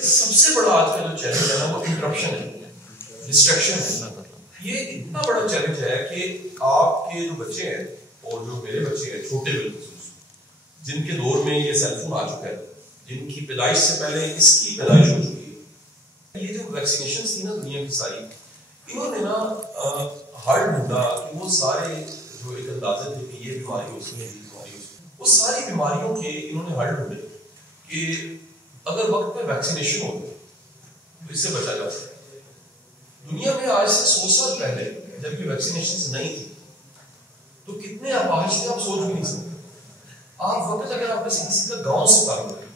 सबसे बड़ा आज का जो चैलेंज है ना वो इंटरप्शन है, डिस्ट्रैक्शन है। ये इतना बड़ा चैलेंज है कि आपके जो बच्चे हैं और जो मेरे बच्चे हैं छोटे बिल्कुल, जिनके दौर में ये सेलफोन आ चुका है, जिनकी पैदाइश से पहले इसकी पैदाइश हो चुकी है, ये जो वैक्सीनेशन थी ना दुनिया की सारी, इन्होंने ना हल ढूंढा कि वो सारे जो एक अंदाजे थे कि ये बीमारी हो सकती है, बीमारी हो सकती है, वो सारी बीमारियों के इन्होंने हल ढूंढे कि अगर वक्त पे वैक्सीनेशन हो तो इससे बचा जा सकता है। दुनिया में आज से 100 साल पहले जब ये वैक्सीनेशन नहीं थी तो कितने अपाहिज थे आप सोच भी नहीं सकते। आप वक्त अगर आप किसी का गांव से ताल्लुक है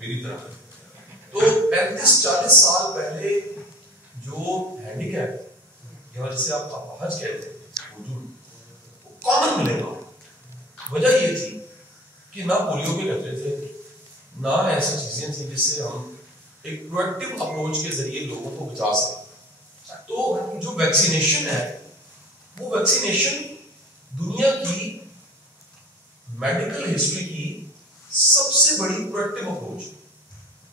मेरी तरह, तो 35-40 साल पहले जो हैंडीकैप या जिसे आप अपाहिज कहते हैं वो कॉमन मिलेगा। वजह ये थी कि ना पोलियो के खतरे थे, ना ऐसी चीजें थी जिससे हम एक प्रोएक्टिव अप्रोच के जरिए लोगों को बचा सकें। तो जो वैक्सीनेशन है वो वैक्सीनेशन दुनिया की मेडिकल हिस्ट्री की सबसे बड़ी प्रोएक्टिव अप्रोच।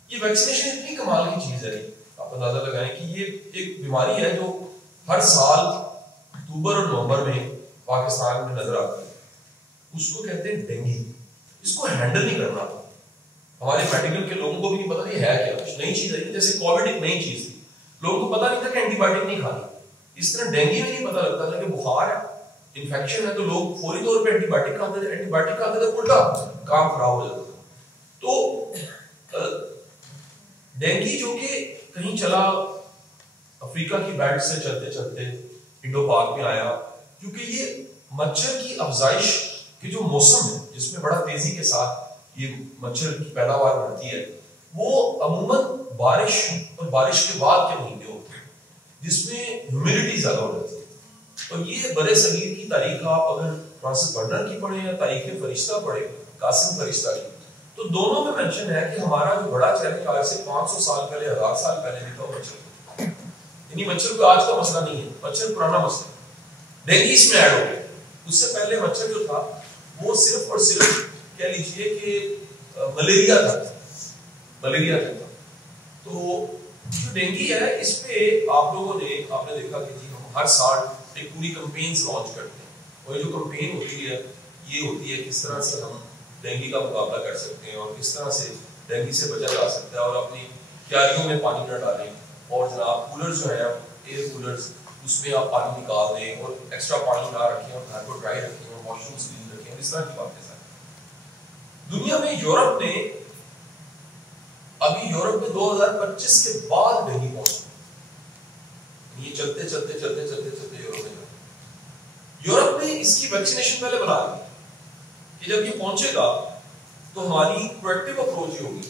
ये वैक्सीनेशन इतनी कमाल की चीज है, आप अंदाजा लगाएं कि ये एक बीमारी है जो हर साल अक्टूबर और नवंबर में पाकिस्तान में नजर आती है। उसको कहते हैं डेंगू। इसको हैंडल नहीं करना था, हमारे मेडिकल के लोगों को भी नहीं पता ये है क्या, कुछ नई चीज है। जैसे कोविड एक नई चीज थी, लोगों को पता नहीं था कि एंटीबायोटिक नहीं खानी। इस तरह डेंगू में नहीं पता लगता था कि बुखार है, इन्फेक्शन है, तो लोग फौरी तौर पे एंटीबायोटिक खाते थे। एंटीबायोटिक खाते थे, उल्टा काम खराब हो जाता था। तो डेंगू जो कि कहीं चला अफ्रीका की बेल्ट से चलते चलते इंडो पाक में आया, क्योंकि ये मच्छर की अफजाइश की जो मौसम है जिसमें बड़ा तेजी के साथ ये मच्छर की पैदावार बढ़ती है, वो अमूमन बारिश और बारिश के बाद के महीने होते हैं जिसमें ह्यूमिडिटी ज्यादा हो जाती है। और ये बड़े सगीर की तारीख आप अगर फ्रांसिस बर्नर की पढ़े या तारीख फरिश्ता पढ़े, कासिम फरिश्ता की, तो दोनों में मेंशन है कि हमारा जो बड़ा चैलेंज आज से 500 साल पहले, 1000 साल पहले भी था मच्छर। यानी मच्छर का आज का मसला नहीं है, मच्छर पुराना मसला है। डेंगू इसमें ऐड हो गया। उससे पहले मच्छर जो था वो सिर्फ और सिर्फ कह लीजिए कि मलेरिया था, मलेरिया था। तो जो डेंगू है इस पे आप लोगों ने आपने देखा कि जी हम हर साल एक पूरी कैंपेन्स लॉन्च करते हैं, और ये जो कैंपेन होती है ये होती है किस तरह से हम डेंगू का मुकाबला कर सकते हैं और किस तरह से डेंगू से बचा जा सकता है। और अपनी क्यारियों में पानी न डालें, और जनाब कूलर्स जो है एयर कूलर्स, उसमें आप पानी निकाल दें और एक्स्ट्रा पानी ना रखें और घर को ड्राई रखें और वॉशरूम्स क्लीन रखें, और इस तरह की बातें। दुनिया में यूरोप ने अभी यूरोप में 2025 के बाद डेंगू पहुंचा। ये चलते चलते चलते चलते चलते यूरोप ने इसकी वैक्सीनेशन पहले बना ली कि जब ये पहुंचेगा तो हमारी प्रोएक्टिव अप्रोच ये होगी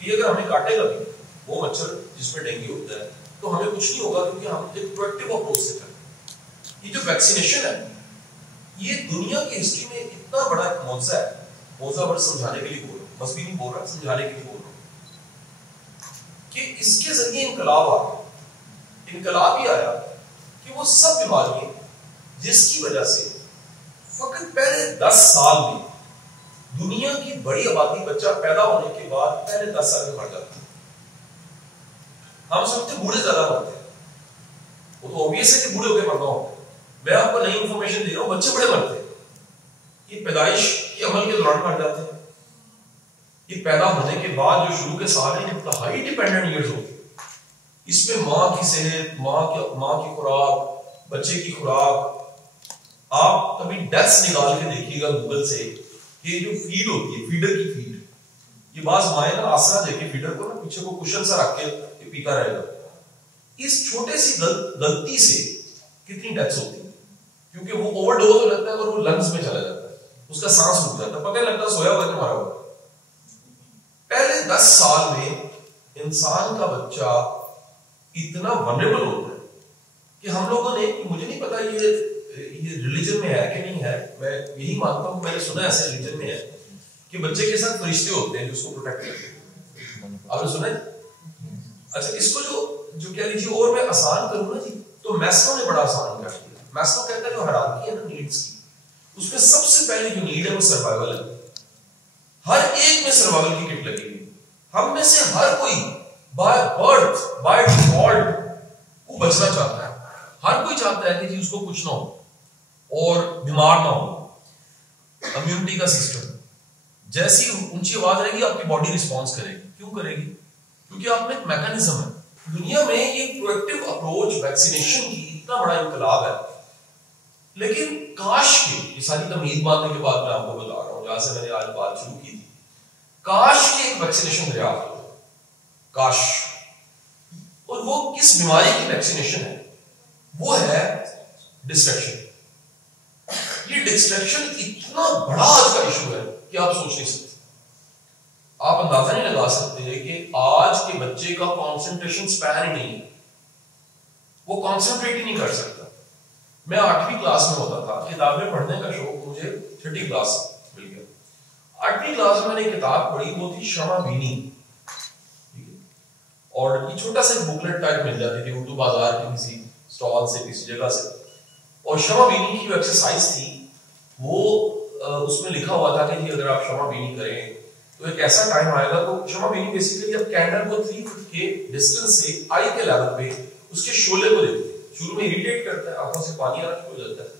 कि अगर हमें काटेगा भी वो मच्छर जिसमें डेंगू होता है तो हमें कुछ नहीं होगा, क्योंकि हम एक प्रोएक्टिव अप्रोच से करें। ये जो वैक्सीनेशन है ये दुनिया की हिस्ट्री में इतना बड़ा एक मौजा है। मौजा वर्ड समझाने के लिए बोल रहा हूं, बस भी नहीं बोल रहा, समझाने के लिए बोल रहा हूं कि इसके जरिए इनकलाब आ गया। इनकलाब ही आया कि वो सब बीमारियां जिसकी वजह से फकत पहले 10 साल में दुनिया की बड़ी आबादी बच्चा पैदा होने के बाद पहले 10 साल में मर जाती है। हम समझते बूढ़े ज्यादा मरते हैं, वो तो ऑब्वियस है कि बूढ़े होकर मरना होगा। मैं आपको नई इंफॉर्मेशन दे रहा हूं, बच्चे बड़े मरते हैं। ये पैदाइश के अमल के दौरान मर जाते हैं। ये पैदा होने के बाद जो शुरू के साल हैं इंतहाई डिपेंडेंट ईयर्स होते हैं। इसमें माँ की सेहत, माँ की खुराक, बच्चे की खुराक, आप कभी डेस्क निकाल के देखिएगा गूगल से, ये जो फीड होती है, फीडर की फीड, ये बाज माए ना आसरा देके फीडर को ना पीछे को कुशन सा रख के ये पीता रहेगा। इस छोटे सी गलती से कितनी डेथ्स होती है, क्योंकि वो ओवरडोज हो जाता है और वो लंग्स में चला जाता है, उसका सांस रुक जाता है, पता नहीं लगता सोया हुआ है मारा हुआ। पहले 10 साल में इंसान का बच्चा इतना वनरेबल होता है कि हम लोगों ने, मुझे नहीं पता ये रिलीजन में है कि नहीं है, मैं यही मानता हूं, मैंने सुना ऐसे रिलीजन में है कि बच्चे के साथ फरिश्ते होते हैं जो उसको प्रोटेक्ट करते हैं। आपने सुना है? अच्छा, इसको जो कह लीजिए और मैं आसान करूं ना जी, तो मैस्लो ने बड़ा आसान कर दिया। मैस्लो कहता है जो हायरार्की है ना नीड्स की, उसमें सबसे पहले जो नीड है वो सर्वाइवल है। हर एक में सर्वाइवल की किट लगी हुई। हम में से हर कोई बाय बर्थ, बाय डिफॉल्ट वो बचना चाहता है। हर कोई चाहता है कि जी उसको कुछ ना हो और बीमार ना हो। इम्यूनिटी का सिस्टम, जैसी ऊंची आवाज रहेगी आपकी बॉडी रिस्पॉन्स करेगी। क्यों करेगी? क्योंकि आप में एक मैकेनिज्म है। दुनिया में ये प्रोएक्टिव अप्रोच वैक्सीनेशन की इतना बड़ा इंकलाब है, लेकिन काश के, ये सारी तमीज बांधने के बाद मैं आपको बता रहा हूं जहां से मैंने आज बात शुरू की थी, काश के एक वैक्सीनेशन दरियाफ्त हो, काश। और वो किस बीमारी की वैक्सीनेशन है? वो है डिस्ट्रैक्शन। ये डिस्ट्रैक्शन इतना बड़ा आज का इशू है कि आप सोच नहीं सकते, आप अंदाजा नहीं लगा सकते कि आज के बच्चे का कंसंट्रेशन स्पैन ही नहीं है, वो कंसंट्रेट ही नहीं कर सकता। मैं 8वीं क्लास में होता था, किताबें पढ़ने का शौक मुझे 3rd क्लास मिल गया। 8वीं क्लास में मैंने किताब पढ़ी, वो थी क्षमा बीनी, और ये छोटा सा बुकलेट टाइप मिल जाती थी उर्दू बाजार के किसी स्टॉल से, किसी जगह से। और क्षमा बीनी की जो एक्सरसाइज थी वो उसमें लिखा हुआ था कि जी अगर आप क्षमा बीनी करें तो एक ऐसा टाइम आएगा। तो क्षमा बीनी बेसिकली जब कैंडल को 3 फुट के डिस्टेंस से आई के लेवल पे उसके शोले को देखते हैं, शुरू में इरिटेट करता है, आंखों से पानी आना शुरू हो जाता है।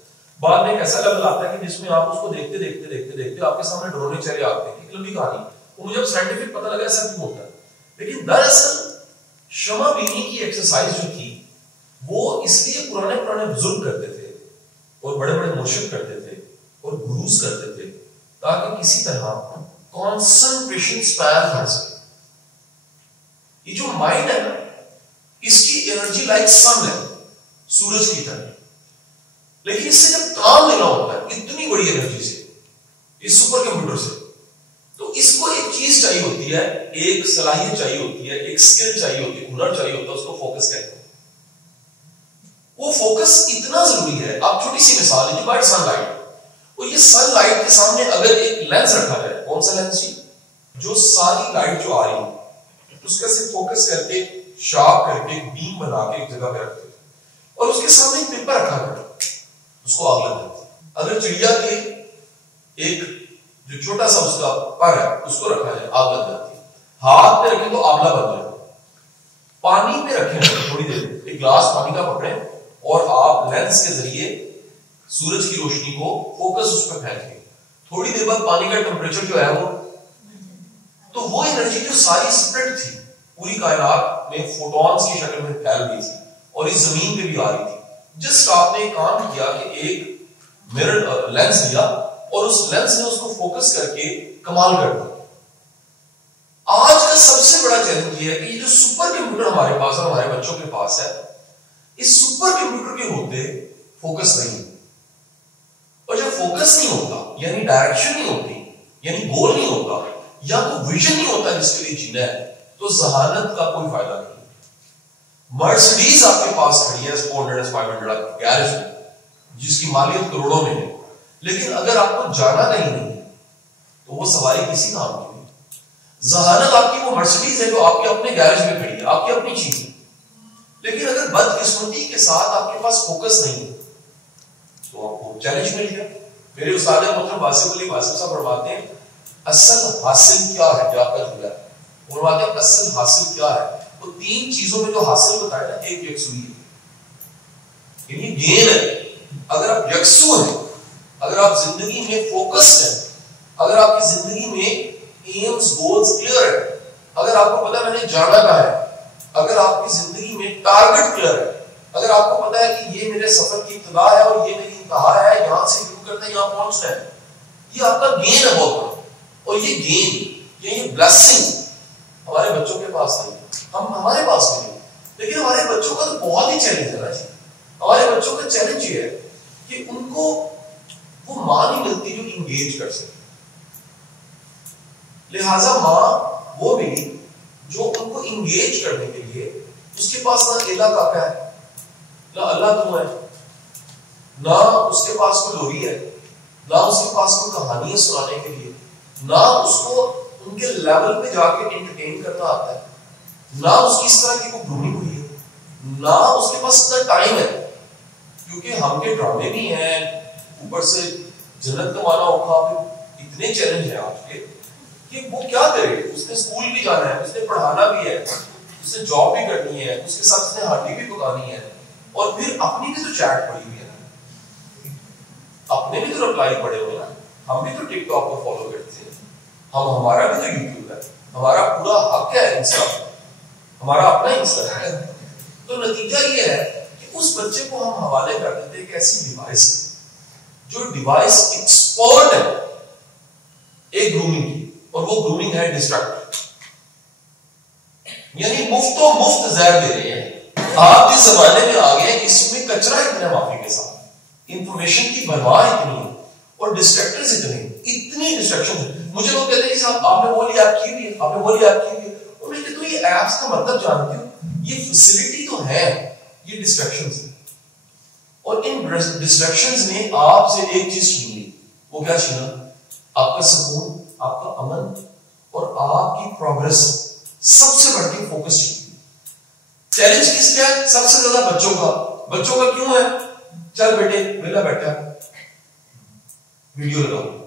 बाद में एक ऐसा लेवल आता है कि जिसमें आप उसको देखते देखते देखते देखते आपके सामने ड्रोने चेहरे आते हैं। एक लंबी कहानी, वो मुझे अब साइंटिफिक पता लगा ऐसा क्यों होता है। लेकिन दरअसल क्षमा बीनी की एक्सरसाइज जो थी वो इसलिए पुराने बुजुर्ग करते थे और बड़े बड़े मुर्शिद करते थे और गुरुज करते थे, ताकि किसी तरह कंसंट्रेशन स्पैन बढ़ सके। ये जो माइंड है ना, इसकी एनर्जी लाइक सन है, सूरज की तरह, लेकिन इससे जब काम लेना होता है इतनी बड़ी एनर्जी से, इस सुपर कंप्यूटर से, तो इसको एक चीज चाहिए होती है, एक सलाहियत चाहिए होती है, एक स्किल चाहिए होती है, हुनर चाहिए होता है, उसको फोकस कहते हैं। वो फोकस इतना जरूरी है। आप छोटी सी मिसाल लीजिए, बाय सनलाइट, और ये सनलाइट के सामने अगर एक लेंस रखा जाए, कौन सा लेंस जी? जो सारी लाइट जो आ रही है उसका सिर्फ फोकस करके, शार्प करके, बीम बना के एक जगह पे रखते हैं, और उसके सामने एक पेपर रखा जाए, उसको आग लग जाती है। अगर चिड़िया के एक जो छोटा सा उसका पर है उसको रखा जाए, आग लग जाती है। हाथ पे रखें तो आंवला बन जाए। पानी पे रखें थोड़ी देर, एक गिलास पानी का पकड़ें और आप लेंस के जरिए सूरज की रोशनी को फोकस उस पर फेंकें, थोड़ी देर बाद पानी का टेम्परेचर जो है वो एनर्जी जो सारी स्प्रेड थी पूरी कायनात में फोटॉन्स की शक्ल में फैल गई थी और इस जमीन पे भी आ रही थी। जस्ट आपने काम किया कि एक मिरर लेंस लिया और उस लेंस ने उसको फोकस करके कमाल कर दिया। आज का सबसे बड़ा चैलेंज ये है कि ये जो सुपर कंप्यूटर हमारे पास है, हमारे बच्चों के पास है, इस सुपर कंप्यूटर के होते फोकस नहीं, और जब फोकस नहीं होता यानी डायरेक्शन नहीं होती, यानी गोल नहीं होता, या तो विजन नहीं होता जिसके लिए जीना है, तो जहानत का कोई फायदा नहीं। मर्सिडीज आपके पास खड़ी है 400 500 गैरेज में, जिसकी मालियत करोड़ों में है, लेकिन अगर आपको जाना कहीं नहीं है तो वो सवारी किसी काम की नहीं। जहानत आपकी वो मर्सिडीज है जो आपके अपने गैरेज में खड़ी है, आपकी अपनी चीज है, लेकिन अगर बदकिस्मती के साथ आपके पास फोकस नहीं है तो आपको चैलेंज मिल गया। मेरे उस्ताद मोहतरम वासिफ अली वासिफ साहब फरमाते हैं, असल हासिल क्या है, जो आपका जुमला है, वो फरमाते हैं असल हासिल क्या है। तो 3 चीजों में जो हासिल बताया ना, एक यकसुई है, यानी गेन है। अगर आप यकसू हैं, अगर आप जिंदगी में फोकस्ड हैं, अगर आपकी जिंदगी में एम्स गोल्स क्लियर है, अगर आपको पता है मैंने जाना कहां है, अगर आपकी जिंदगी में टारगेट क्लियर है, अगर आपको पता है कि ये मेरे सफर की इब्तिदा है और ये मेरी इंतहा है, यहां से शुरू करते हैं यहां पहुंचना है, ये आपका गेन है बहुत बड़ा। और ये गेन, ये ब्लेसिंग हमारे बच्चों के पास नहीं, हमारे पास नहीं, लेकिन हमारे बच्चों का तो बहुत ही चैलेंज है ना जी। हमारे बच्चों का चैलेंज ये है कि उनको वो मां नहीं मिलती जो इंगेज कर सके, लिहाजा मां वो मिली जो उनको इंगेज करने के लिए, उसके पास ना इला काका है, ना अल्लाह तुम है, ना उसके पास कोई लोरी है, ना उसके पास कोई कहानियां सुनाने के लिए, ना उसको उनके लेवल पे जाके एंटरटेन करना आता है, ना उसकी इस तरह की कोई ग्रूमिंग हुई है, ना उसके पास इतना टाइम है, क्योंकि हमके ड्रामे भी हैं, ऊपर से जन्नत कमाना औखा, इतने चैलेंज है आज के कि वो क्या करे। उसने स्कूल भी जाना है, उसने पढ़ाना भी है, उसे जॉब भी करनी है, उसके साथ उसने हांडी भी पकानी है, और फिर अपनी भी तो चैट पड़ी हुई है ना, अपने भी तो रिप्लाई पड़े हुए ना, हम भी तो टिकटॉक को फॉलो करते हैं, हमारा भी तो यूट्यूब है, हमारा पूरा हक है इंस्टा, हमारा अपना इंस्टा है। तो नतीजा ये है कि उस बच्चे को हम हवाले कर देते हैं एक ऐसी डिवाइस जो डिवाइस एक्सपर्ट है एक ग्रूमिंग की, और वो ग्रूमिंग है डिस्ट्रक्टिव, यानी मुफ्तो मुफ्त जहर दे रहे हैं। आप इस जमाने में आ गए इसमें कचरा इतना माफी के साथ, इंफॉर्मेशन की बरवाह इतनी है और डिस्ट्रैक्टर्स इतनी डिस्ट्रैक्शन है। मुझे लोग कहते हैं साहब आपने वो लिया ऐप की भी, आपने वो लिया ऐप की भी, और मैं कहता हूं ये ऐप्स का मतलब जानते हो, ये फैसिलिटी तो है, ये डिस्ट्रैक्शंस है, और इन डिस्ट्रैक्शंस ने आपसे एक चीज छीन ली। वो क्या छीना? आपका सुकून, आपका अमन और आपकी प्रोग्रेस, सबसे बढ़ के फोकस छीन। चैलेंज किसका है? सबसे ज्यादा बच्चों का। बच्चों का क्यों है? चल बेटे वेला बैठा वीडियो लगाओ।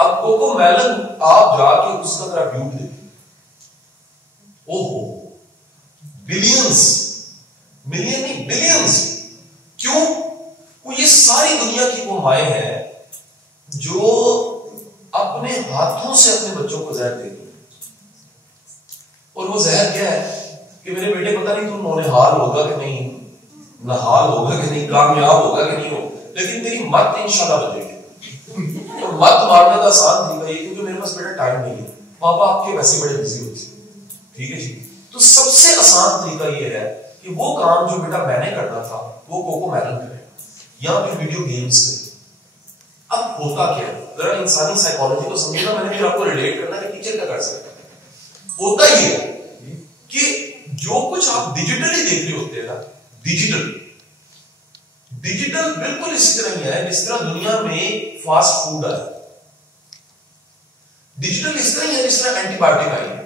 अब कोको मेलन आप जाके उसका जरा व्यू देखिए, ओहो बिलियंस, मिलियन नहीं बिलियंस। क्यों? वो ये सारी दुनिया की वो माएं हैं जो अपने हाथों से अपने बच्चों को जहर दे रही है, और वो जहर क्या है कि मेरे बेटे पता नहीं तू नौनिहाल होगा कि नहीं, नहाल होगा कि नहीं, कामयाब होगा कि नहीं हो, लेकिन तेरी मत इंशाल्लाह बदलेगी। तो मत मारने का आसान तरीका ये, क्योंकि मेरे पास बेटा टाइम नहीं है, पापा आपके वैसे बड़े बिजी होते हैं, ठीक है जी। तो सबसे आसान तरीका ये है कि वो काम जो बेटा मैंने करना था वो कोको मेलन करे, या फिर वीडियो गेम्स करे। अब होता क्या है, जरा इंसानी साइकोलॉजी को समझना, मैंने फिर आपको रिलेट करना कि टीचर क्या कर सकता है। होता ये है कि जो कुछ आप डिजिटली देख रहे होते हैं ना, डिजिटल बिल्कुल इसी तरह ही है जिस तरह दुनिया में फास्ट फूड है, डिजिटल इस तरह ही है जिस तरह एंटीबायोटिक आई है,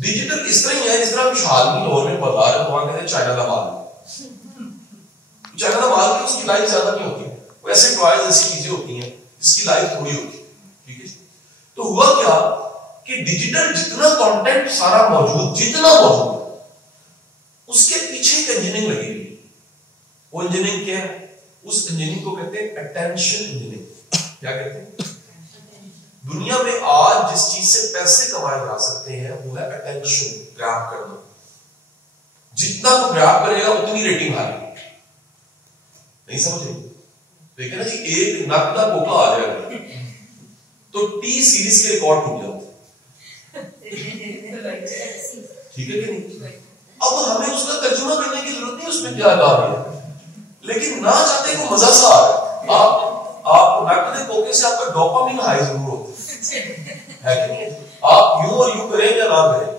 डिजिटल इस तरह ही है जिस तरह खुशहाल लाहौर में बाजार है, वहां कहते हैं चाइना का माल, चाइना का माल की उसकी लाइफ ज्यादा नहीं होती, वो ऐसे टॉयज ऐसी चीजें होती हैं जिसकी लाइफ थोड़ी होती है, ठीक है। तो हुआ क्या कि डिजिटल जितना कंटेंट सारा मौजूद, जितना मौजूद उसके पीछे एक इंजीनियरिंग लगी हुई है। वो इंजीनियरिंग क्या है? उस इंजीनियरिंग को कहते हैं अटेंशन इंजीनियरिंग। क्या कहते हैं? दुनिया में आज जिस चीज से पैसे कमाए जा सकते हैं वो है अटेंशन, ग्रैब करना। जितना वो ग्रैब करेगा उतनी रेटिंग हाई। नहीं समझ रही? देखिए ना जी, एक नक का कोका आ जाएगा तो टी सीरीज के रिकॉर्ड टूट जाते, ठीक है कि नहीं? अब हमें उसका तर्जुमा करने की जरूरत नहीं, उसमें क्या काम है, लेकिन ना चाहते को मजा सा आ रहा है। आप नक के कोके से आपका डोपामिन हाई जरूर होता है कि नहीं? आप यूं और यूं करें या ना करें,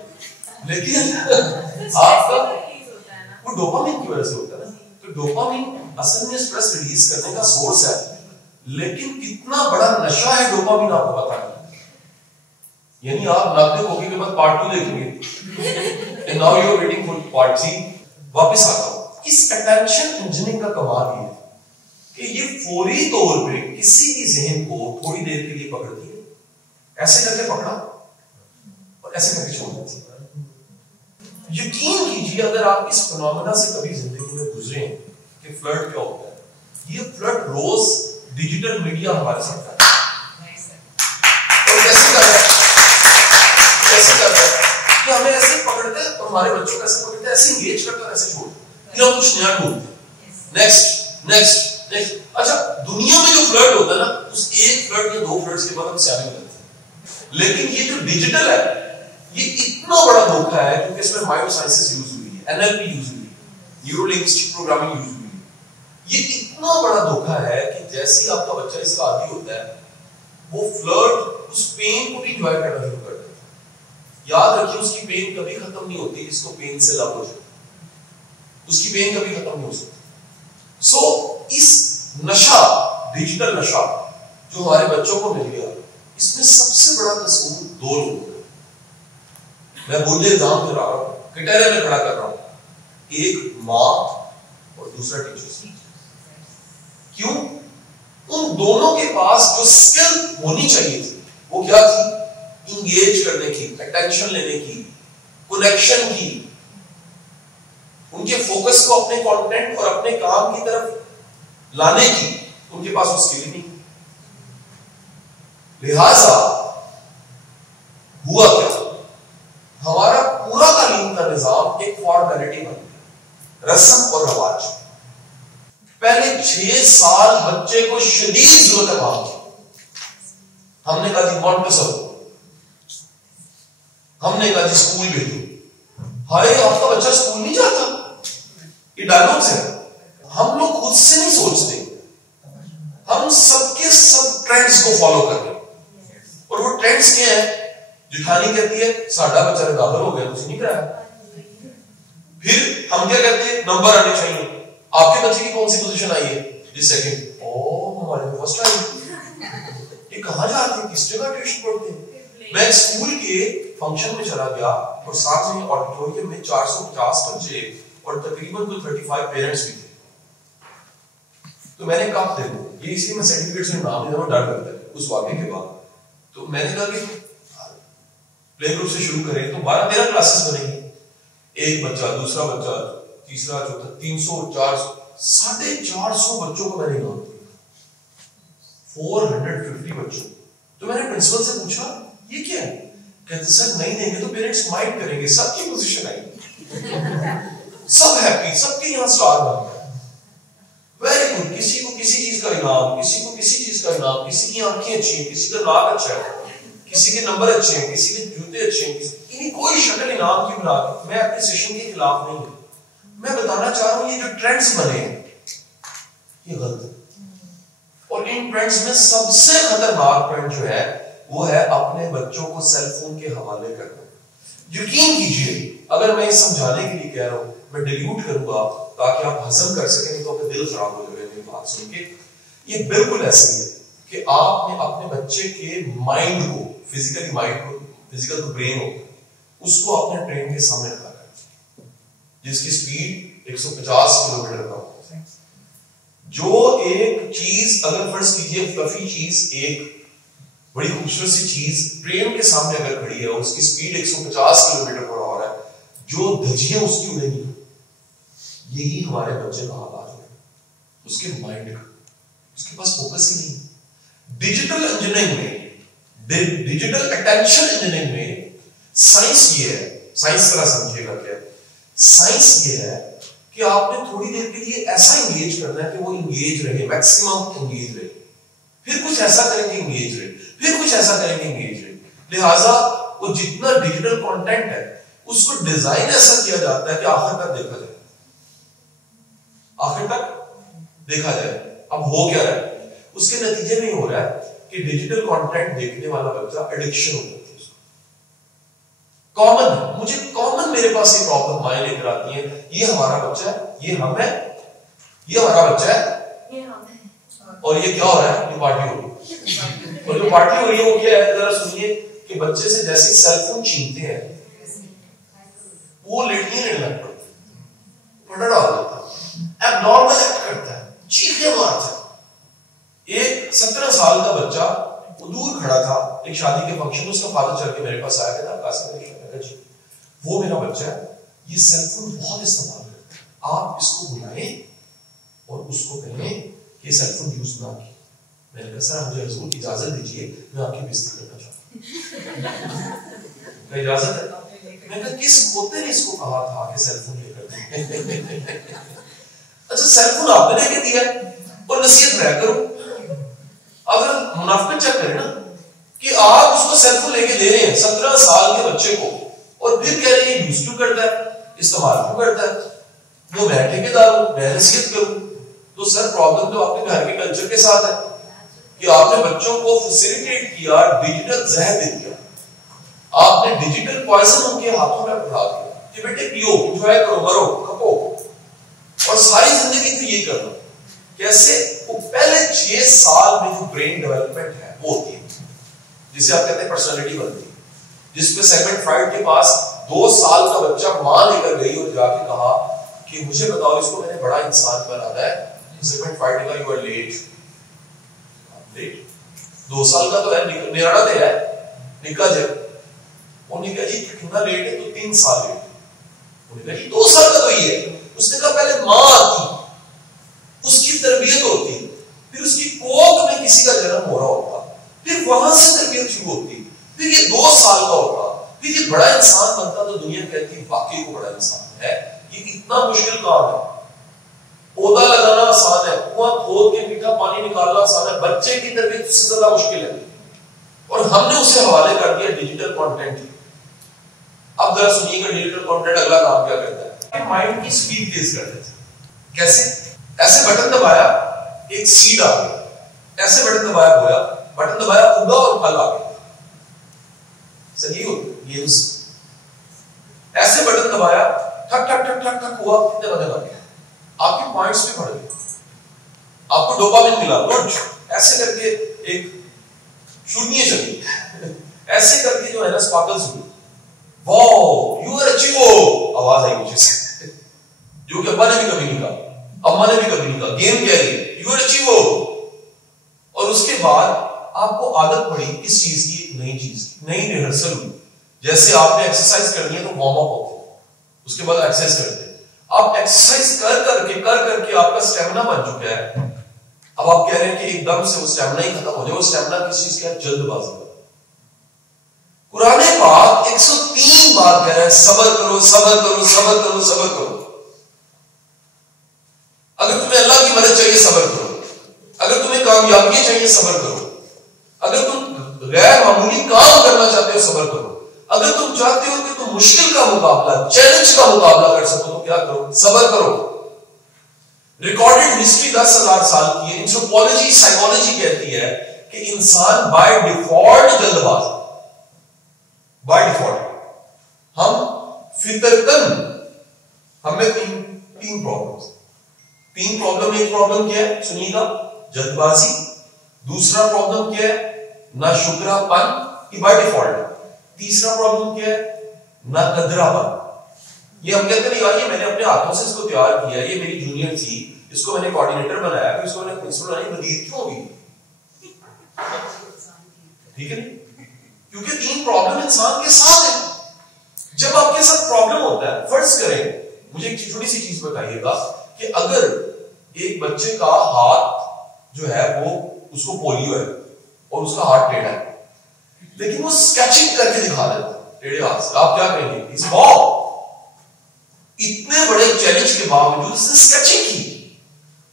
लेकिन आपका वो डोपामिन की वजह से होता है ना। तो डोपामिन असल में स्ट्रेस रिलीज करने का सोर्स है, लेकिन कितना बड़ा नशा है डोपामिन आपको पता है। यानी आप नाक के कोके के बाद पार्ट 2 देखेंगे, and now you are waiting for part 3। वापस आता हूं, इस अटेंशन इंजीनियरिंग का कमाल ये है कि ये फौरी तौर पे किसी भी ज़हन को थोड़ी देर के लिए पकड़ती है, ऐसे करके पकड़ा और ऐसे करके छोड़ देती है। यकीन कीजिए अगर आप इस फिनोमेना से कभी जिंदगी में गुजरे कि फ्लर्ट क्या होता है, ये फ्लर्ट रोज डिजिटल मीडिया हमारे साथ करता है। और कैसे करता है? कैसे करता है कि हमें ऐसे पकड़ते हैं और हमारे बच्चों को ऐसे पकड़ते हैं, ऐसे इंगेज करते हैं, ऐसे छोड़, फिर हम कुछ नया ढूंढते हैं, नेक्स्ट नेक्स्ट नेक्स्ट। अच्छा, दुनिया में जो फ्लर्ट होता है ना, उस एक फ्लर्ट या 2 फ्लर्ट्स के बाद हम सियाने हो जाते हैं। लेकिन ये जो डिजिटल है, ये इतना बड़ा धोखा है क्योंकि इसमें माइक्रो साइंसेस यूज हुई है, एनएलपी यूज हुई है, न्यूरो लिंग्विस्टिक प्रोग्रामिंग यूज हुई है। ये इतना बड़ा धोखा है कि जैसे ही आपका बच्चा इसका आदी होता है, वो फ्लर्ट उस पेन को भी एंजॉय करना शुरू कर देता है। याद रखिए, उसकी पेन कभी खत्म नहीं होती जिसको पेन से लव हो जाए, उसकी पेन कभी खत्म नहीं हो सकती। सो इस नशा, डिजिटल नशा जो हमारे बच्चों को मिल गया, इसमें सबसे बड़ा कसूर 2 लोगों का। मैं बुरे इल्जाम कर रहा हूं, कटहरे में खड़ा कर रहा हूं, एक मां और दूसरा टीचर। क्यों? उन दोनों के पास जो स्किल होनी चाहिए थी वो क्या थी? इंगेज करने की, अटेंशन लेने की, कनेक्शन की, उनके फोकस को अपने कंटेंट और अपने काम की तरफ लाने की उनके पास वो स्किल नहीं। लिहाजा हुआ क्या, हमारा पूरा तालीम का निजाम एक फॉर्मेलिटी बन गया, रस्म और रवाज। पहले 6 साल बच्चे को शदीद जरूरत है मां की। हमने कहा जी वांट टू सर्व, हमने कहा जी स्कूल भेजो। हाय आपका बच्चा स्कूल नहीं जाता, ये डायलॉग्स है। हम लोग खुद से नहीं सोचते, हम सबके सब ट्रेंड्स को फॉलो कर रहे हैं। और वो ट्रेंड्स क्या है? जिठानी कहती है साडा बच्चा दाखिल हो गया, तुझे नहीं कराया। फिर हम क्या कहते हैं? नंबर आने चाहिए। आपके बच्चे की कौन सी पोजीशन आई है? जी सेकंड। ओह हमारे में फर्स्ट आई। ये कहां जाते हैं, किस जगह ट्यूशन पढ़ते हैं? मैं स्कूल के फंक्शन में चला गया और साथ में ऑडिटोरियम में 450 बच्चे और तकरीबन कोई 35 पेरेंट्स भी थे। तो मैंने कहा देखो, ये इसलिए मैं सर्टिफिकेट से नाम नहीं, डर लगता है उस वाकये के बाद। तो मैंने कहा कि प्ले ग्रुप से शुरू करें तो 12-13 क्लासेस बनेंगी। एक बच्चा, दूसरा बच्चा, तीसरा, चौथा, 300, 400, 450 बच्चों को मैंने इनाम दिया, 450 बच्चों। तो मैंने प्रिंसिपल से पूछा ये क्या है? कहते सर नहीं देंगे तो पेरेंट्स माइंड करेंगे। सबकी पोजीशन आई, सब हैप्पी, सबके यहाँ स्टार बन गया। Very good. किसी को किसी चीज का इनाम, किसी को किसी चीज का इनाम, किसी की आंखें अच्छी हैं, किसी का नाक अच्छा है, किसी के नंबर अच्छे हैं, किसी के जूते अच्छे हैं, किसी कोई शक्ल इनाम की बना के। मैं अपने सेशन के खिलाफ नहीं हूं, मैं बताना चाह रहा हूं ये जो ट्रेंड्स बने हैं ये गलत है। और इन ट्रेंड्स में सबसे खतरनाक ट्रेंड जो है वो है अपने बच्चों को सेलफोन के हवाले करना। यकीन कीजिए, अगर मैं समझाने के लिए कह रहा हूं, मैं डिल्यूट करूंगा ताकि आप हजम कर सकें, तो आपका दिल खराब हो जाएगा मेरी बात सुन के। ये बिल्कुल ऐसे ही है कि आपने अपने बच्चे के माइंड को, फिजिकली माइंड को, फिजिकल तो ब्रेन होता है, उसको अपने ट्रेन के सामने रखा है जिसकी स्पीड 150 किलोमीटर का हो। जो एक चीज, अगर फर्ज कीजिए फ्लफी चीज, एक बड़ी खूबसूरत सी चीज ट्रेन के सामने अगर खड़ी है, उसकी स्पीड 150 किलोमीटर पर हो रहा है, जो धज्जियां उसकी उड़ेंगी। यही हमारे बच्चे का हालात है, उसके माइंड का, उसके पास फोकस ही नहीं। डिजिटल इंजीनियरिंग में, डिजिटल अटेंशन इंजीनियरिंग में साइंस ये है, साइंस तरह समझिएगा क्या, साइंस ये है कि आपने थोड़ी देर के लिए ऐसा एंगेज करना है कि वो एंगेज रहे, मैक्सिमम एंगेज रहे, फिर कुछ ऐसा करेंगे एंगेज रहे, फिर कुछ ऐसा करेंगे एंगेज रहे। लिहाजा वो जितना डिजिटल कंटेंट है उसको डिजाइन ऐसा किया जाता है कि आखिर तक देखा जाए, आखिर तक देखा जाए। अब हो क्या रहा है, उसके नतीजे में हो रहा है कि डिजिटल कंटेंट देखने वाला बच्चा एडिक्शन हो जाता है। कॉमन, मुझे कॉमन मेरे पास ये प्रॉब्लम माए लेकर आती है, ये हमारा बच्चा है, ये हम है, ये हमारा बच्चा है, ये हम है, और ये क्या हो रहा है, ये पार्टी हो रही। और जो पार्टी हो रही है वो क्या है, जरा सुनिए कि बच्चे से जैसे सेलफोन छीनते हैं वो लेटने लगता है, पड़ा डाल देता है, एबनॉर्मल एक्ट करता है, चीखे मारता है। एक 17 साल का बच्चा वो दूर खड़ा था एक शादी के फंक्शन में, उसका फादर चल के मेरे पास आया था, जी वो मेरा बच्चा है, ये सेलफोन बहुत इस्तेमाल करता है, आप इसको बुलाएं और उसको कहें कि सेलफोन यूज ना की। मैंने कहा सर मुझे हुजूर इजाजत दीजिए, मैं आपकी बेइज्जती करना चाहता हूं। इजाजत है? मैंने कहा किस पोते ने इसको कहा था कि सेलफोन लेकर दें? अच्छा सेलफोन आपने लेके दिया और नसीहत मैं करूं? अगर मुनाफिक चेक करें ना कि आप उसको सेलफोन लेके दे रहे हैं 17 साल के बच्चे को, और फिर कह रहे हैं यूज क्यों करता है, इस्तेमाल क्यों करता है, वो मैं ठेकेदार हूं, मैं नसीहत करूं। तो सर प्रॉब्लम तो आपके घर के कल्चर के साथ है कि आपने बच्चों को फैसिलिटेट किया, डिजिटल जहर दे दिया, आपने डिजिटल पॉइजन उनके हाथों में पकड़ा दिया कि बेटे पियो, एंजॉय करो, मरो, खपो, और सारी जिंदगी तो ये करना। कैसे? वो पहले 6 साल में जो ब्रेन डेवलपमेंट है वो होती है, जिसे आप कहते हैं पर्सनालिटी बनती है, जिसमें सेगमेंट फ्राइड के पास 2 साल का बच्चा मां लेकर गई और जाके कहा कि मुझे बताओ इसको मैंने बड़ा इंसान बनाना है। सेगमेंट फ्राइड ने कहा यू आर लेट, 2 साल का तो है, निराड़ा दे है, निकल जाए। उन्होंने कहा जी कितना लेट है? तो 3 साल लेट। उन्होंने कहा जी 2 साल का तो ही है। उसने कहा पहले माँ आती, उसकी तरबियत होती, फिर उसकी कोख में किसी का जन्म हो रहा होता, फिर वहां से तरबियत शुरू होती, फिर ये 2 साल का होता, फिर ये बड़ा इंसान बनता, तो दुनिया कहती वाकई को बड़ा इंसान है। ये इतना मुश्किल काम है। पौधा लगाना आसान है, कुआं खोद के मीठा पानी निकालना आसान है, बच्चे की तरबियत उससे ज्यादा मुश्किल है। और हमने उसे हवाले कर दिया डिजिटल कंटेंट। अब जरा सुनिएगा डिजिटल कंटेंट अगला काम क्या करता है, माइंड की स्पीड तेज कर देता है। कैसे? ऐसे बटन दबाया, एक सीड आ गया, ऐसे बटन दबाया बोया, बटन दबाया उगा और फल आ गया। सही हो ये ऐसे बटन दबाया, ठक ठक ठक ठक ठक हुआ, कितने बटन आ गया, आपके पॉइंट्स भी बढ़ गए, आपको डोपामिन मिला, ऐसे करके एक शून्य चली, ऐसे करके जो है ना स्पार्कल्स हुए, वाओ यू आर अचीव, आवाज आई मुझे से, जो कि अब्बा ने भी कभी नहीं कहा, अम्मा ने भी कभी नहीं कहा, गेम कह रही है यू आर अचीव। और उसके बाद आपको आदत पड़ी किस चीज की, नई चीज की, नई रिहर्सल हुई। जैसे आपने एक्सरसाइज करनी है तो वार्म अप होते हैं, उसके बाद एक्सरसाइज करते हैं। आप एक्सरसाइज कर करके आपका स्टेमिना बन चुका है। अब आप कह रहे हैं कि एकदम से वो स्टेमिना ही खत्म हो जाए। वो स्टेमिना किस चीज का है? जल्दबाजी का। कुरान पाक 103 बार कह रहा है सब्र करो सब्र करो सब्र करो सब्र करो। अगर तुम्हें अल्लाह की मदद चाहिए सब्र करो, अगर तुम्हें कामयाबी चाहिए सब्र करो, अगर तुम गैर मामूली काम करना चाहते हो सब्र करो, अगर तुम चाहते हो कि तुम मुश्किल का मुकाबला, चैलेंज का मुकाबला कर सको तो क्या करो? सब्र करो। रिकॉर्डेड हिस्ट्री 10,000 साल की है। एंथ्रोपोलॉजी साइकोलॉजी कहती है कि इंसान बाय डिफॉल्ट जल्दबाज, बाय डिफॉल्ट हम फितरतन, हमें तीन प्रॉब्लम्स, तीन प्रॉब्लम। एक प्रॉब्लम क्या है सुनिएगा, जल्दबाजी। दूसरा प्रॉब्लम क्या है, नाशुक्रापन की बाय डिफॉल्ट। तीसरा प्रॉब्लम क्या है, नाकदरापन। ये हम कहते नहीं यार ये मैंने अपने हाथों से इसको तैयार किया, ये मेरी जूनियर थी, इसको मैंने कोऑर्डिनेटर बनाया, फिर इसको मैंने प्रिंसिपल बनाई, नतीजा क्यों होगी? ठीक है नहीं, क्योंकि तीन प्रॉब्लम इंसान के साथ है। जब आपके साथ प्रॉब्लम होता है, फर्ज करें, मुझे एक छोटी सी चीज बताइएगा कि अगर एक बच्चे का हाथ जो है वो, उसको पोलियो है और उसका हाथ टेढ़ा है, लेकिन वो स्केचिंग करके दिखा देता है टेढ़े हाथ से, आप क्या कहेंगे? इस इतने बड़े चैलेंज के बावजूद उसने स्केचिंग की।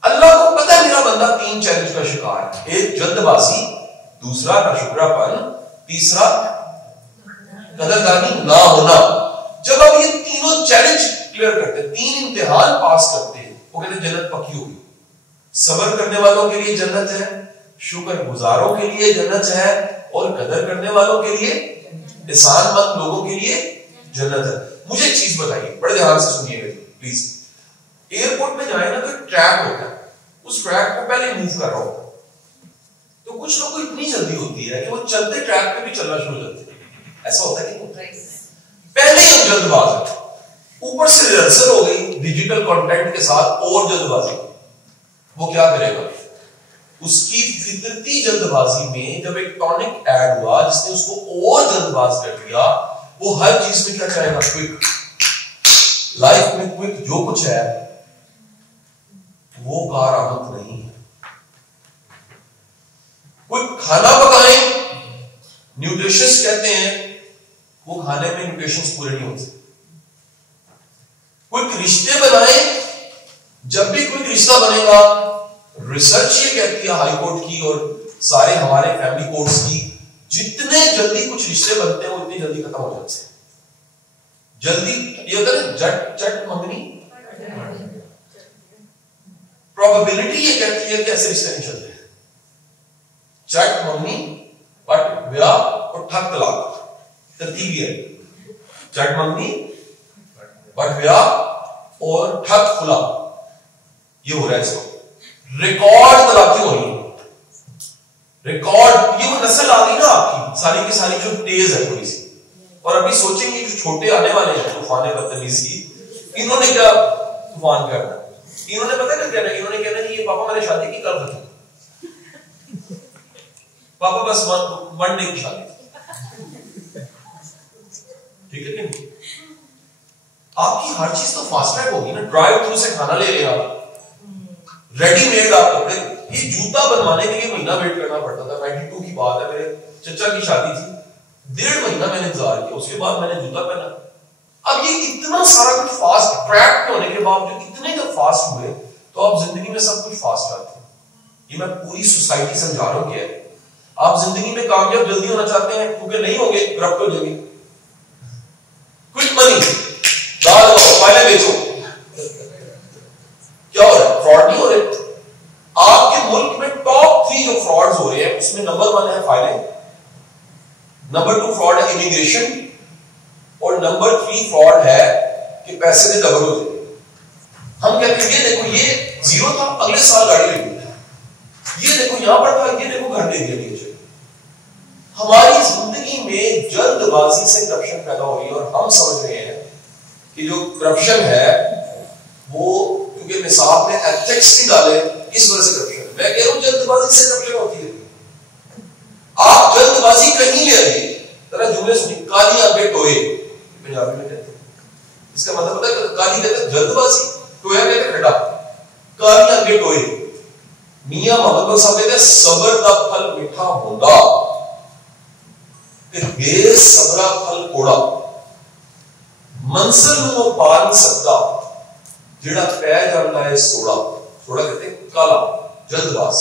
अल्लाह को पता है मेरा बंदा तीन चैलेंज का शिकार है, एक जल्दबाजी, दूसरा नाशुक्रापन, तीसरा कदरदानी ना होना। जब आप ये तीनों चैलेंज क्लियर करते हैं, तीन इम्तिहान पास करते हैं, वो कहते हैं जन्नत पक्की होगी। सब्र करने वालों के लिए जन्नत है, शुक्र गुजारों के लिए जन्नत है, और कदर करने वालों के लिए, एहसानमंद लोगों के लिए जन्नत है। मुझे एक चीज बताइए, बड़े ध्यान से सुनिएगा प्लीज। एयरपोर्ट में जाए ना तो एक ट्रैक होता है, उस ट्रैक को पहले मूव कर रहा होता है, तो कुछ लोगों को इतनी जल्दी होती है कि वो चलते ट्रैक पे भी चलना शुरू हो जाते हैं। ऐसा होता है कि पहले ही हम जल्दबाज है, ऊपर से रिहर्सल हो गई डिजिटल कंटेंट के साथ और जल्दबाजी। वो क्या करेगा? उसकी फितरती जल्दबाजी में जब एक टॉनिक ऐड हुआ जिसने उसको और जल्दबाज कर दिया, वो हर चीज में क्या चाहेगा? क्विक। लाइफ में क्विक जो कुछ है वो कारआमद नहीं है। क्विक खाना पकाएं, न्यूट्रिशियस कहते हैं, वो खाने में न्यूट्रिशंस पूरे नहीं होते। क्विक रिश्ते बनाएं, जब भी क्विक रिश्ता बनेगा, रिसर्च ये कहती है हाई कोर्ट की और सारे हमारे फैमिली कोर्ट्स की, जितने जल्दी कुछ रिश्ते बनते हैं वो इतनी जल्दी खत्म हो जाते हैं। जल्दी ये होता है जट चट मंगनी, प्रोबेबिलिटी ये कहती है कि ऐसे रिश्ते नहीं चलते। चट मंगनी पट ब्याह और ठक तलाक, तरतीब है। चट मंगनी पट ब्याह और ठक खुला, ये हो रहा है। इसको रिकॉर्ड तलाकी हो रही है, रिकॉर्ड। ये वो नस्ल आ गई ना आपकी सारी की सारी जो तेज है थोड़ी सी, और अभी सोचेंगे जो छोटे आने वाले हैं तूफान बदतमीजी, इन्होंने क्या तूफान करना, इन्होंने पता क्या कहना, इन्होंने कहना ये पापा मैंने शादी की कर सकते, पापा बस वन डे की शादी। ठीक है कि नहीं? आपकी हर चीज तो फास्ट ट्रैक होगी ना, ड्राइव थ्रू से खाना ले रहे आप, रेडीमेड आप कपड़े, ये जूता बनवाने के लिए महीना वेट करना पड़ता था। 92 की बात है, मेरे चचा की शादी थी, 1.5 महीना मैंने इंतजार किया, उसके बाद मैंने जूता पहना। अब ये इतना सारा कुछ फास्ट ट्रैक होने के बावजूद इतने जब फास्ट हुए, तो आप जिंदगी में सब कुछ फास्ट चाहते हैं। ये मैं पूरी सोसाइटी समझा रहा हूं क्या आप जिंदगी में कामयाब जल्दी होना चाहते हैं, क्योंकि नहीं होंगे करप्ट हो जाएंगे। क्विक मनी, दाल लगाओ, फाइलें बेचो, क्या हो रहा है? फ्रॉड नहीं हो रहे। आपके मुल्क में टॉप 3 जो फ्रॉड्स हो रहे हैं, उसमें नंबर 1 है फाइलें, नंबर 2 फ्रॉड है इमिग्रेशन, और नंबर 3 फ्रॉड है कि पैसे में डबल हो जाए। हम कहते हैं ये देखो ये 0 था, अगले साल गाड़ी ले ली, ये देखो यहां पर था, ये देखो घर ले दिया नीचे। हमारी जिंदगी में जल्दबाजी से करप्शन पैदा हो रही है, और हम समझ रहे हैं कि जो करप्शन है वो क्योंकि निसाब में एथिक्स नहीं डाले, इस वजह से करप्शन है। मैं कह रहा हूं जल्दबाजी से करप्शन होती है। आप जल्दबाजी कहीं ले आइए, जरा जुमले सुनिए, काली आंखें टोए पंजाबी में कहते हैं, इसका मतलब पता है? काली कहते हैं जल्दबाजी, टोया कहते हैं खड़ा। काली आंखें टोए, मियां मोहम्मद साहब कहते हैं सबर का फल मीठा होगा, कि बेसबरा फल कोड़ा, मंजिल वो पा नहीं सकता जेड़ा पै जाता है सोड़ा। सोड़ा कहते हैं काला, जल्दबाज।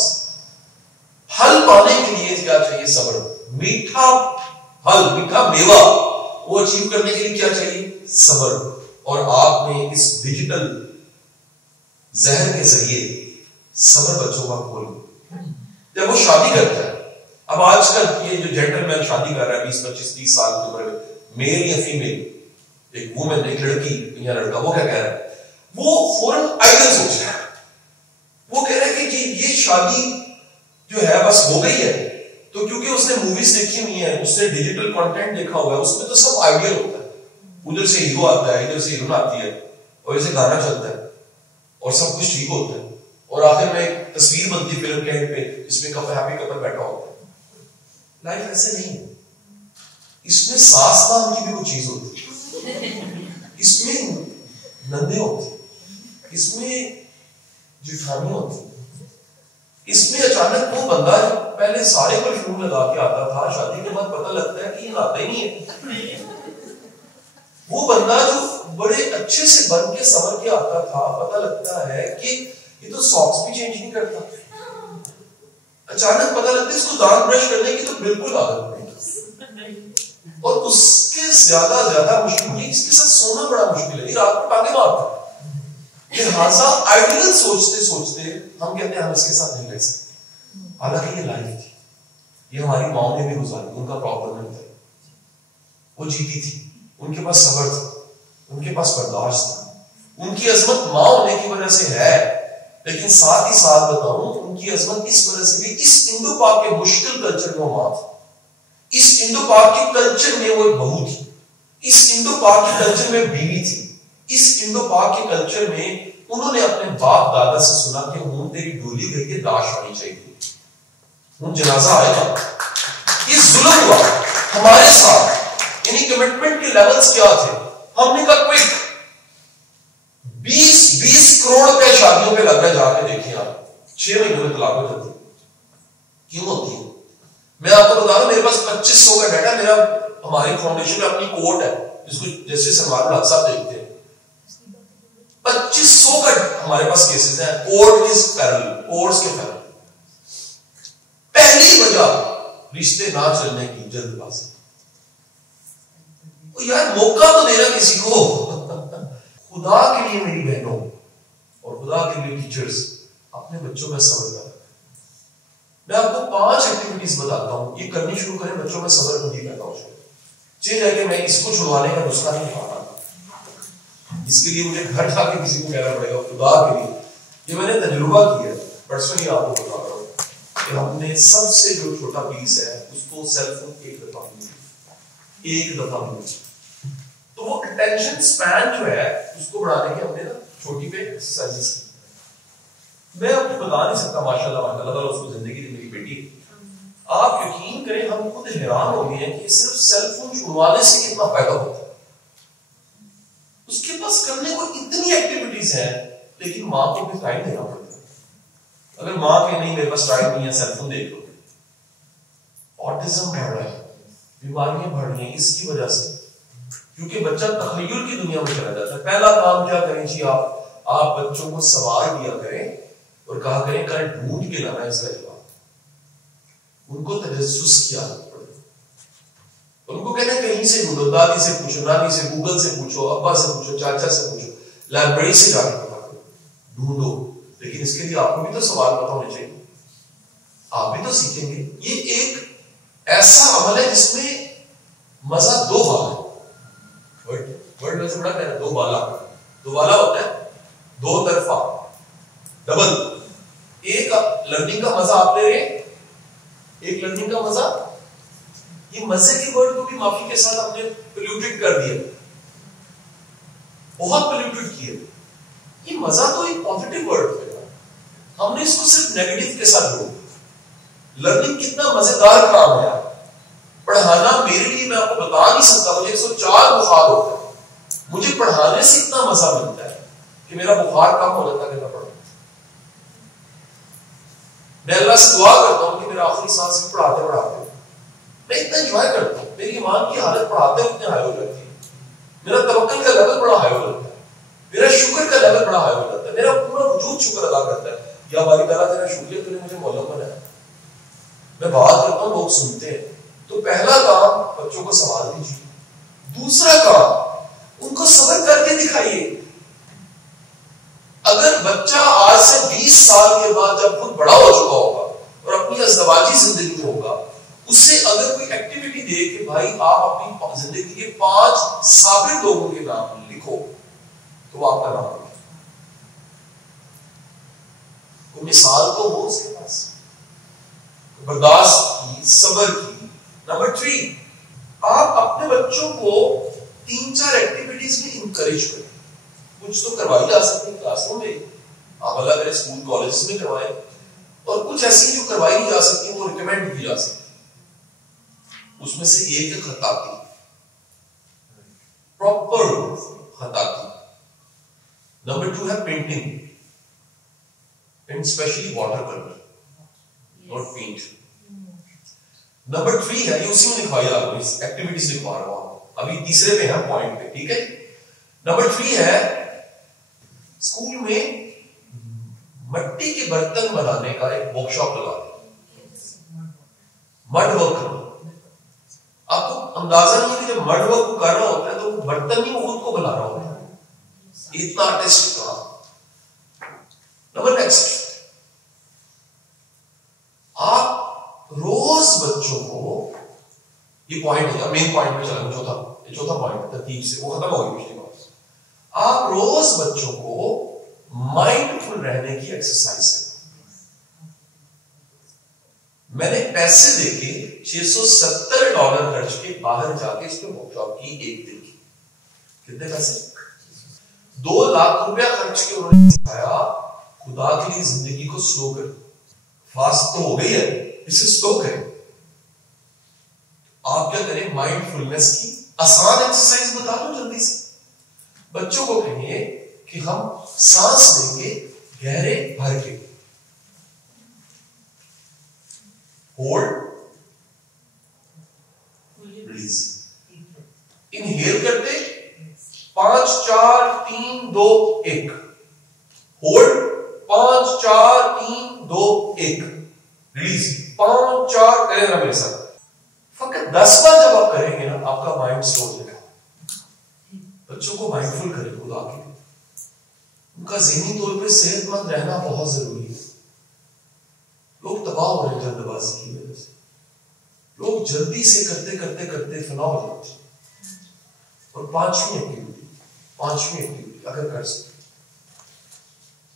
फल पाने के लिए क्या चाहिए? सब्र। मीठा फल, मीठा मेवा वो अचीव करने के लिए क्या चाहिए? सब्र। और आपने इस डिजिटल जहर के जरिए सब्र बच्चों का खोल। जब वो शादी करता है, अब आजकल ये जो जेंटलमैन शादी कर रहा है 20, 25, 30 साल की उम्र में, मेल या फीमेल, एक वुमेन, एक लड़की या लड़का, वो क्या कह रहा है? वो फौरन आइडियल सोच रहा है। वो कह रहा है कि ये शादी जो है बस हो गई है, तो क्योंकि उसने मूवीज देखी हुई है, उसने डिजिटल कंटेंट देखा हुआ है, उसमें तो सब आइडियल होता है। उधर से हीरो आता है, इधर से हीरोइन आती है, और ऐसे गाना चलता है, और सब कुछ ठीक होता है, और आखिर में एक तस्वीर बनती है फिल्म के एंड पे, जिसमें हैप्पी कपल बैठा होता है। लाइफ ऐसे नहीं है। इसमें सास नाम की भी कोई चीज होती है, इसमें नंदे होते, इसमें जिठानी होती, इसमें अचानक वो बंदा जो पहले सारे परफ्यूम लगा के आता था, शादी के बाद पता लगता है कि ये आता ही नहीं है। वो बंदा जो बड़े अच्छे से बन के संवर के आता था, पता लगता है कि ये तो सॉक्स भी चेंज नहीं करता। अचानक पता लगता है इसको दांत ब्रश करने की तो बिल्कुल आदत नहीं, और उसके ज्यादा मुश्किल ये, इसके साथ सोना बड़ा मुश्किल है, ये रात को टांगे मारता है। लिहाजा आइडियल सोचते सोचते हम कहते हैं हम इसके साथ नहीं रह सकते। हालांकि ये लाइफ थी, ये हमारी माओ ने भी गुजारी, उनका प्रॉब्लम नहीं था, वो जीती थी, उनके पास सब्र था, उनके पास बर्दाश्त था, उनकी अजमत माँ होने की वजह से है। लेकिन साथ ही साथ बताऊं, उनकी अजमत इस वजह से भी, इस इंडो पाक के मुश्किल कल्चर में माँ थी, इस इंडो पाक के कल्चर में वो बहू थी, इस इंडो पाक के कल्चर में बीवी थी, इस इंडो पाक के कल्चर में उन्होंने अपने बाप दादा से सुना कि हूं तेरी डोली गई के दाश आनी चाहिए, हूं जनाजा आएगा। ये जुल्म हुआ हमारे साथ। यानी कमिटमेंट के लेवल्स क्या थे? हमने कहा क्विक 20 करोड़ रुपए शादियों पे लग रहा है, जाके देखिए आप, 6 महीनों में तलाक हो जाती है। क्यों होती है? मैं आपको बता रहा हूं, मेरे पास 2500 का डाटा, मेरा हमारी फाउंडेशन में अपनी कोर्ट है, जिसको जैसे सलमान लाल साहब देखते हैं, 2500 का हमारे पास केसेस हैं, कोर्ट के पैरेलल। पहली वजह रिश्ते ना चलने की जल्दबाजी। यार मौका तो देना किसी को। खुदा के लिए मेरी बहनों और खुदा के लिए टीचर्स, अपने बच्चों में सब्र करें। मैं आपको 5 एक्टिविटीज बताता हूं, ये करनी शुरू करें, बच्चों में सब्र खुद ही पैदा हो जाए। चीज है कि मैं इसको छुड़वाने का नुस्खा नहीं पाता, इसके लिए मुझे घर जाके किसी को कहना पड़ेगा, खुदा के लिए। ये मैंने तजुर्बा किया, पर्सनली आपको बता रहा हूं कि हमने सबसे जो छोटा पीस है उसको सेल फोन एक दफा मिली, तो वो अटेंशन स्पैन जो है उसको बढ़ाने के हमने ना छोटी पे एक्सरसाइजेस की। मैं आपको बता नहीं सकता, माशाल्लाह माशाल्लाह उसको जिंदगी दी मेरी बेटी। आप यकीन करें, हम खुद हैरान हो गए हैं कि सिर्फ सेल फोन छुड़वाने से कितना फायदा होता है। उसके पास करने को इतनी एक्टिविटीज हैं, लेकिन माँ को भी टाइम देना पड़ता है। अगर माँ के नहीं मेरे पास टाइम नहीं है, सेलफोन देख लो। ऑटिज्म बढ़ रहा है, बीमारियां बढ़ रही हैं इसकी वजह से, क्योंकि बच्चा तखय्युल की दुनिया में चला जाता है। पहला काम क्या करें जी, आप बच्चों को सवाल दिया करें और कहा करें कल ढूंढ के लाना इसका जवाब। उनको तजस्सुस की आदत पड़े, उनको कहना कहीं से ढूंढो, दादी से पूछो, नानी से, गूगल से पूछो, अब्बा से पूछो, चाचा से पूछो, लाइब्रेरी से जाके पता करो, ढूंढो। लेकिन इसके लिए आपको भी तो सवाल पता होने चाहिए, आप भी तो सीखेंगे। ये एक ऐसा अमल है जिसमें मजा दो बार है। वर्ड वैसे बड़ा कहना, दो बाला होता है, दो तरफा, डबल। एक लर्निंग का मजा आप ले रहे हैं, एक लर्निंग का मजा। ये मजे के वर्ड को भी माफी के साथ हमने पोल्यूटेड कर दिया, बहुत पोल्यूटेड किया। ये मजा तो एक पॉजिटिव वर्ड है, हमने इसको सिर्फ नेगेटिव के साथ जोड़ दिया। लर्निंग कितना मजेदार काम है यार, पढ़ाना मेरे लिए मैं आपको बता नहीं सकता। मुझे 104 बुखार होता है, मुझे पढ़ाने से इतना मजा मिलता है कि मेरा बुखार कम हो जाता है। मैं अल्लाह से दुआ करता हूँ कि मेरा आखिरी सांस भी पढ़ाते पढ़ाते मैं इतना एंजॉय करता हूँ। मेरी ईमान की हालत पढ़ाते इतने हाई हो जाती है, मेरा तवक्कुल का लेवल बड़ा हाई हो जाता है, मेरा शुक्र का लेवल बड़ा हाई हो जाता है, मेरा पूरा वजूद शुक्र अदा करता है। या बारी ताला तेरा शुक्रिया, तूने मुझे मौलम बनाया। मैं बात करता हूँ, लोग सुनते हैं। तो पहला काम बच्चों को सवाल दीजिए, दूसरा काम उनको सब्र करके दिखाइए। अगर बच्चा आज से 20 साल के बाद जब खुद बड़ा हो चुका होगा और अपनी अज़दवाजी जिंदगी में होगा, उससे अगर कोई एक्टिविटी दे कि भाई आप अपनी जिंदगी के 5 साबिर लोगों के नाम लिखो, तो वो आपका नाम लिखे। कोई मिसाल तो हो उसके पास, बर्दाश्त की, सब्र की। नंबर 3, आप अपने बच्चों को 3-4 एक्टिविटीज में इंकरेज करें। कुछ तो करवाई जा सकती है क्लासरूम में, आप अल्लाह करे स्कूल कॉलेज में करवाएं, और कुछ ऐसी जो करवाई नहीं जा सकती वो रिकमेंड की जा सकती। उसमें से एक है खताती, प्रॉपर खताती। नंबर 2 है painting, and specially water colour, not paint. Number 3 है, ये उसी में लिखवाई जा रही है, एक्टिविटीज लिखवा रहा हूं, अभी तीसरे पे है पॉइंट पे, ठीक है। नंबर 3 है स्कूल में मिट्टी के बर्तन बनाने का एक वर्कशॉप लगा दें, मड वर्क करना। आपको अंदाजा नहीं है कि जब मड वर्क कर रहा होता है तो वो बर्तन नहीं, वो खुद को बना रहा होता है, इतना आर्टिस्ट का। नंबर नेक्स्ट, आप रोज बच्चों को, ये पॉइंट है, मेन पॉइंट पे चला, चौथा पॉइंट तरतीब से वो खत्म हो गई पिछली बार। आप रोज बच्चों को माइंडफुल रहने की एक्सरसाइज करें। मैंने पैसे देके $670 खर्च के बाहर जाके इस पे वर्कशॉप की, एक दिन की। कितने पैसे? 2 लाख रुपया खर्च के उन्होंने सिखाया खुदा के लिए जिंदगी को स्लो करें। फास्ट तो हो गई है, इसे स्लो करें। आप क्या करें, माइंडफुलनेस की आसान एक्सरसाइज बता दो जल्दी से। बच्चों को कहिए कि हम सांस लेंगे गहरे भर के, होल्ड, रिलीज। इनहेल करते 5 4 3 2 1, होल्ड 5 4 3 2 1, रिलीज 5 4। करें ना मेरे साथ, फकत 10 बार जब आप करेंगे ना, आपका माइंड स्लो हो जाएगा। बच्चों को माइंडफुल करें खुदा के लिए, उनका ज़हनी तौर पे सेहतमंद रहना बहुत जरूरी है। लोग तबाह हो रहे हैं जल्दबाजी की वजह से, लोग जल्दी से करते करते करते फना हो जाते हैं। और पांचवी एक्टिविटी अगर कर सके,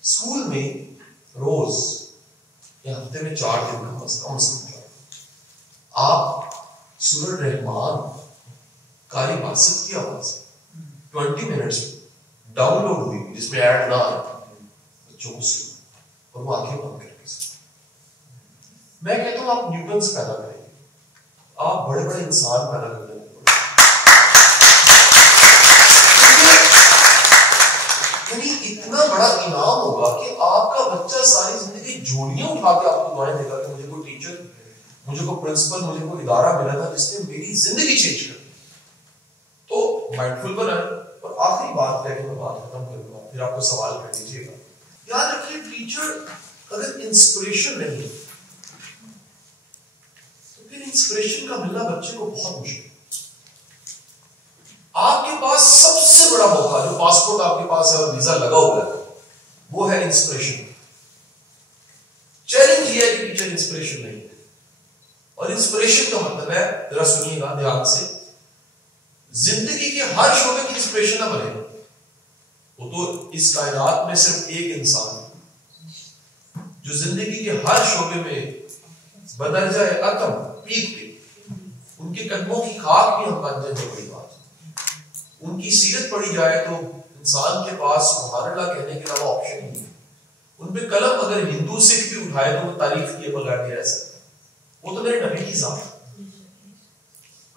स्कूल में रोज या हफ्ते में 4 दिन कम से कम आप सूरह रहमान कारी बासित की आवाज 20 मिनट्स डाउनलोड हुई, जिसमें ऐड ना आए, बच्चों को सुनो और वो आंखें बंद करके सुनो। मैं कहता हूं आप न्यूटन्स पैदा करेंगे, आप बड़े बड़े इंसान पैदा कर देंगे। कितना बड़ा इनाम होगा कि आपका बच्चा सारी जिंदगी जोड़ियां उठा के आपको दुआएं देगा कि मुझे कोई टीचर, मुझे कोई प्रिंसिपल, मुझे कोई इदारा मिला था जिसने मेरी जिंदगी चेंज कर दी। तो माइंडफुल बनाए। और आखिरी बात है कि मैं बात खत्म करूंगा, फिर आपको सवाल कर लीजिएगा। याद रखिए, टीचर अगर इंस्पिरेशन नहीं तो फिर इंस्पिरेशन का मिलना बच्चे को बहुत मुश्किल। आपके पास सबसे बड़ा मौका, जो पासपोर्ट आपके पास है और वीजा लगा हुआ है, वो है इंस्पिरेशन। चैलेंज ये है कि टीचर इंस्पिरेशन नहीं है। और इंस्पिरेशन का मतलब है, जरा सुनिएगा ध्यान से, जिंदगी के हर शोबे की इंस्पिरेशन ना बने। वो तो इस कायनात में सिर्फ एक इंसान है जो जिंदगी के हर शोबे में बदल जाए अतम पीक पे, उनके कदमों की खाक भी हम बन जाए। बड़ी बात, उनकी सीरत पढ़ी जाए तो इंसान के पास सुभानअल्लाह कहने के अलावा ऑप्शन ही नहीं। उन पे कलम अगर हिंदू सिख भी उठाए तो वो तारीफ किए बगैर नहीं रह सकते। वो तो मेरे नबी की जात।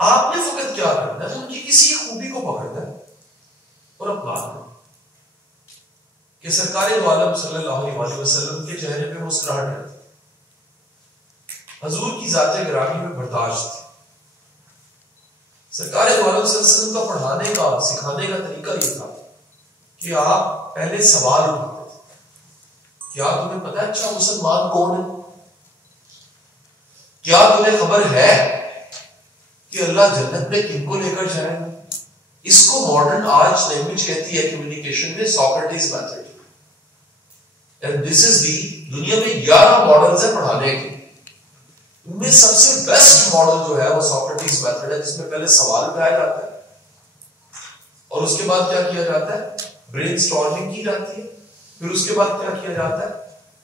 आपने फकत क्या करना है, उनकी किसी खूबी को पकड़ना है और अपनाना कि सरकार दो आलम सल्लल्लाहु अलैहि वसल्लम के चेहरे पे मुस्कुराहट है, हजूर की जाते गिरामी में बर्दाश्त थी। सरकार दो आलम सल्लल्लाहु अलैहि वसल्लम का पढ़ाने का, सिखाने का तरीका ये था कि आप पहले सवाल उठाते थे, क्या तुम्हें पता है अच्छा मुसलमान कौन है? क्या तुम्हें खबर है कि अल्लाह जन्नत में किनको लेकर जाएगा? इसको मॉडर्न आज लैंग्वेज कहती है कम्युनिकेशन में Socrates method. And this is the, दुनिया में 11 मॉडल्स हैं पढ़ाने के। उनमें सबसे बेस्ट मॉडल जो है वो सोक्रेटिस मेथड है, जिसमें पहले सवाल उठाया जाता है और उसके बाद क्या किया जाता है, ब्रेनस्टॉर्मिंग की जाती है। फिर उसके बाद क्या किया जाता है,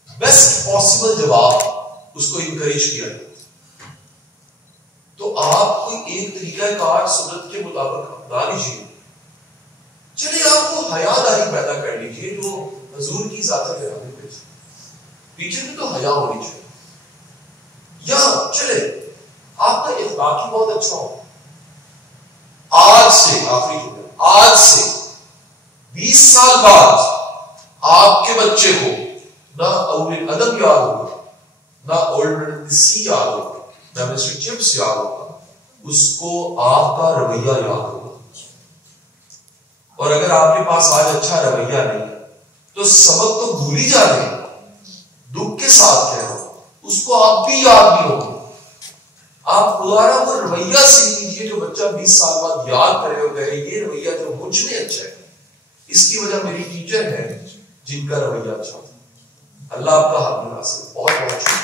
बेस्ट पॉसिबल जवाब उसको इंकरेज किया जाता है। तो आप कोई एक तरीका कार सुन्नत के मुताबिक अपना लीजिए। चलिए आप वो हयादारी पैदा कर लीजिए जो हजूर की जात गिरामी पे। टीचर में तो हया होनी चाहिए। या चले आपका इखलाक ही बहुत अच्छा हो। आज से आखिरी जुमला, आज से 20 साल बाद आपके बच्चे को ना अव्वल अदब याद होगा, ना ओल्ड मैन सी याद होगा, ना मिस्टर चिप्स याद होगा, उसको आपका रवैया याद होगा। और अगर आपके पास आज अच्छा रवैया नहीं है तो सबक तो भूल ही जा रहे हैं। दुख के साथ कह रहा हूं, उसको आप भी याद नहीं होगा। आप दोबारा वो रवैया सीख लीजिए जो बच्चा 20 साल बाद याद करे और कहे ये रवैया तो मुझ में अच्छा है, इसकी वजह मेरी टीचर है जिनका रवैया अच्छा। अल्लाह आपका हाथ में नासिर। बहुत बहुत शुक्रिया।